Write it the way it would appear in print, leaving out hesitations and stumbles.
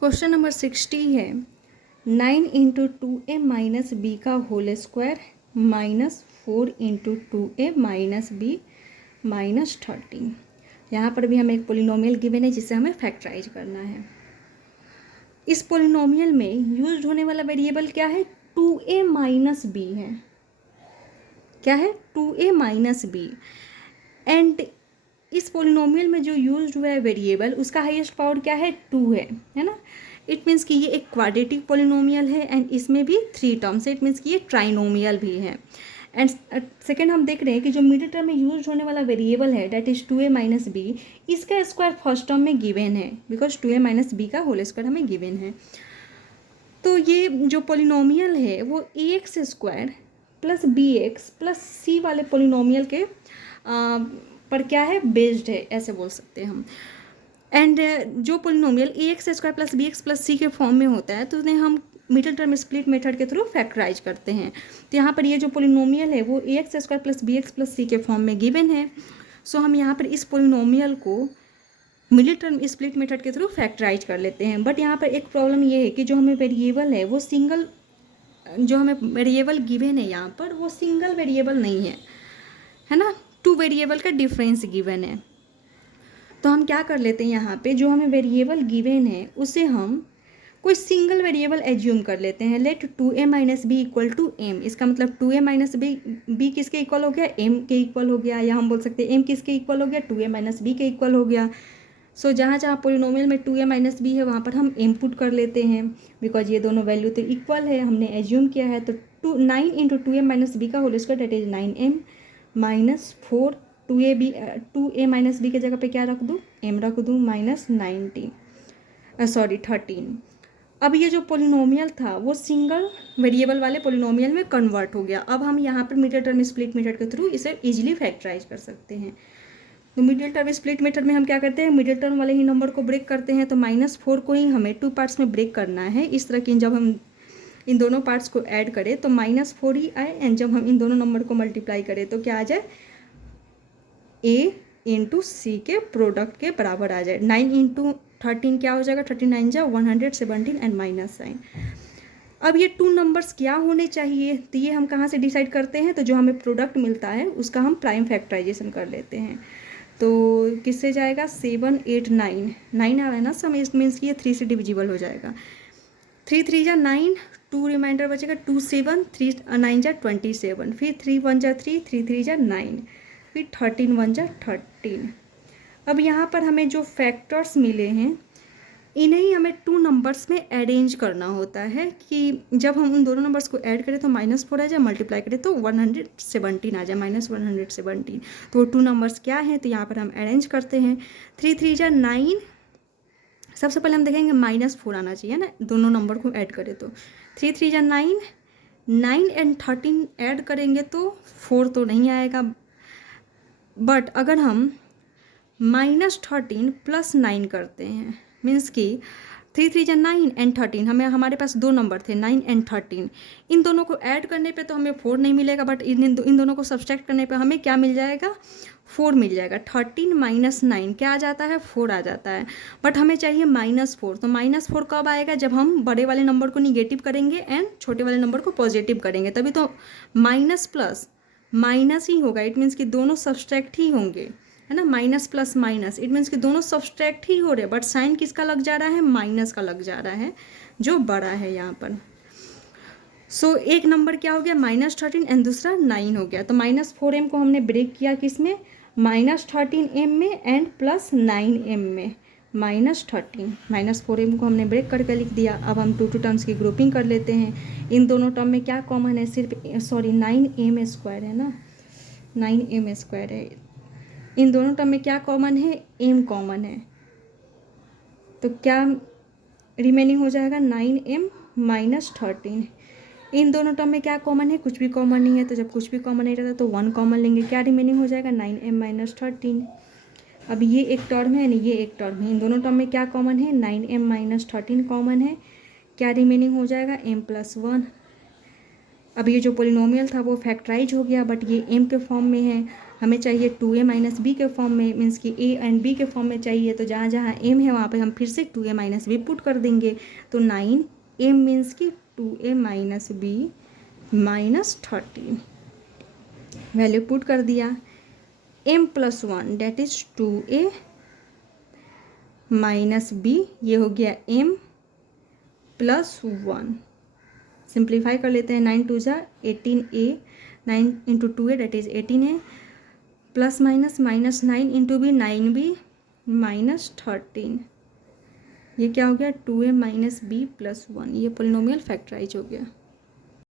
Question number 60 है 9 into two a minus b का whole square minus 4 into two a minus b minus 13। यहाँ पर भी हमें एक पोलिनोमियल गिवन है जिसे हमें फैक्टराइज करना है। इस पोलिनोमियल में यूज होने वाला वेरिएबल क्या है? 2a माइनस बी है। क्या है? 2a minus b. एंड इस पोलिनोमियल में जो यूज हुआ है वेरिएबल उसका हाईएस्ट पावर क्या है? 2 है ना। इट मीन्स कि ये एक क्वाड्रेटिक पोलिनोमियल है एंड इसमें भी 3 टर्म्स है। इट मीन्स कि ये ट्राइनोमियल भी है। एंड सेकेंड हम देख रहे हैं कि जो मिडिल टर्म में यूज होने वाला वेरिएबल है that is 2a minus b, इसका स्क्वायर फर्स्ट टर्म में गिवन है बिकॉज 2a माइनस बी का होल स्क्वायर हमें गिवन है। तो ये जो पोलिनोमियल है वो ax square plus b x plus c वाले पोलिनोमियल के पर क्या है? बेस्ड है, ऐसे बोल सकते हैं हम। एंड जो polynomial ax square plus b x plus c के फॉर्म में होता है तो उन्हें हम मिडिल टर्म स्प्लिट मेथड के थ्रू फैक्टराइज करते हैं। तो यहाँ पर ये जो पोलिनोमियल है वो ax square plus b x plus c के फॉर्म में गिवन है। सो हम यहाँ पर इस पोलिनोमियल को मिडिल टर्म स्प्लिट मेथड के थ्रू फैक्टराइज कर लेते हैं। बट यहाँ पर एक प्रॉब्लम ये है कि जो हमें वेरिएबल है वो सिंगल, जो हमें वेरिएबल गिवन है यहाँ पर वो सिंगल वेरिएबल नहीं है ना, 2 वेरिएबल का डिफरेंस गिवन है। तो हम क्या कर लेते हैं, यहाँ पे जो हमें वेरिएबल गिवन है उसे हम कोई सिंगल वेरिएबल एज्यूम कर लेते हैं। Let 2a minus b equal to m. इसका मतलब 2a माइनस बी किसके इक्वल हो गया? m के इक्वल हो गया। या हम बोल सकते हैं m किसके इक्वल हो गया? 2a माइनस बी के इक्वल हो गया। सो जहाँ जहाँ पोलिनोमियल में 2a माइनस बी है वहाँ पर हम m पुट कर लेते हैं बिकॉज ये दोनों वैल्यू तो इक्वल है, हमने एज्यूम किया है। तो 9 इंटू 2a माइनस बी का whole square that is 9m minus 4 2a minus b के जगह पे क्या रख दूँ? m रख दूँ माइनस 13। अब ये जो पोलिनोमियल था वो सिंगल वेरिएबल वाले पोलिनोमियल में कन्वर्ट हो गया। अब हम यहाँ पर मिडिल टर्म स्प्लिट मेथड के थ्रू इसे इजीली फैक्टराइज कर सकते हैं। तो मिडिल टर्म स्प्लिट मेथड में हम क्या करते हैं? मिडिल टर्म वाले ही नंबर को ब्रेक करते हैं। तो -4 को ही हमें 2 पार्ट्स में ब्रेक करना है। इस तरह की जब हम इन दोनों पार्ट्स को ऐड करें तो -4 ही आए एंड जब हम इन दोनों नंबर को मल्टीप्लाई करें तो क्या आ जाए? a इंटू सी के प्रोडक्ट के बराबर आ जाए। 9 इंटू 13 क्या हो जाएगा? 39 जा 117 एंड माइनस साइन। अब ये 2 नंबर्स क्या होने चाहिए? तो ये हम कहाँ से डिसाइड करते हैं? तो जो हमें प्रोडक्ट मिलता है उसका हम प्राइम फैक्टराइजेशन कर लेते हैं। तो किससे जाएगा? 7 8 9 9 आ रहा है ना सम, इस मीन्स कि ये 3 से डिविजिबल हो जाएगा। 3 3 जा 9, 2 रिमाइंडर बचेगा 2 7 3 9 जा 27, फिर 3 1 जा 3 3 3 जा 9, फिर 13 1 जा 13। अब यहाँ पर हमें जो फैक्टर्स मिले हैं इन्हें ही हमें 2 नंबर्स में अरेंज करना होता है कि जब हम उन दोनों नंबर्स को ऐड करें तो -4 आ जाए, मल्टीप्लाई करें तो 117 आ जाए, -117। तो वो 2 नंबर्स क्या हैं? तो यहाँ पर हम अरेंज करते हैं। 3 3 जा 9। सबसे पहले हम देखेंगे -4 आना चाहिए ना, दोनों नंबर को ऐड करें तो 3 3 जा 9 9 एंड 13 ऐड करेंगे तो 4 तो नहीं आएगा। बट अगर हम -13 प्लस 9 करते हैं मीन्स कि 3 3 जा 9 एंड 13, हमें हमारे पास 2 नंबर थे 9 एंड 13। इन दोनों को ऐड करने पे तो हमें 4 नहीं मिलेगा, बट इन दोनों को सब्सट्रैक्ट करने पे हमें क्या मिल जाएगा? 4 मिल जाएगा। 13 माइनस 9 क्या आ जाता है? 4 आ जाता है। बट हमें चाहिए -4। तो -4 कब आएगा? जब हम बड़े वाले नंबर को निगेटिव करेंगे एंड छोटे वाले नंबर को पॉजिटिव करेंगे, तभी तो माइनस प्लस माइनस ही होगा। इट मीन्स कि दोनों सब्सट्रैक्ट ही होंगे, है ना। Minus plus minus, it means कि दोनों सब्सट्रैक्ट ही हो रहे, बट साइन किसका लग जा रहा है? माइनस का लग जा रहा है जो बड़ा है यहाँ पर। सो एक नंबर क्या हो गया? -13 एंड दूसरा 9 हो गया। तो -4m को हमने ब्रेक किया किस में? -13m में एंड प्लस 9m में। -4m को हमने ब्रेक करके लिख दिया। अब हम 2 टर्म्स की ग्रुपिंग कर लेते हैं। इन दोनों टर्म में क्या कॉमन है? सिर्फ 9m स्क्वायर है ना, 9m स्क्वायर है। इन दोनों टर्म में क्या कॉमन है? m कॉमन है। तो क्या रिमेनिंग हो जाएगा? 9m minus 13। इन दोनों टर्म में क्या कॉमन है? कुछ भी कॉमन नहीं है। तो जब कुछ भी कॉमन नहीं रहता तो 1 कॉमन लेंगे, क्या रिमेनिंग हो जाएगा? 9m minus 13। अब ये एक टर्म है, ये एक टर्म है। इन दोनों टर्म में क्या कॉमन है? 9m माइनस 13 कॉमन है। क्या रिमेनिंग हो जाएगा? m plus 1। अब ये जो पोलिनोमियल था वो फैक्टराइज हो गया, बट ये m के फॉर्म में है, हमें चाहिए 2a माइनस बी के फॉर्म में, मीन्स कि a एंड b के फॉर्म में चाहिए। तो जहाँ जहाँ m है वहाँ पे हम फिर से 2a माइनस बी पुट कर देंगे। तो 9m मीन्स कि 2a minus b minus 13 value put कर दिया। m plus 1 that is 2a minus b, ये हो गया m प्लस 1। सिंप्लीफाई कर लेते हैं, 9 2 जा 18a, 9 into 2a that is 18a, plus minus minus 9 into b 9b minus 13, ये क्या हो गया 2a माइनस बी प्लस 1। ये पोलिनोमियल फैक्टराइज हो गया।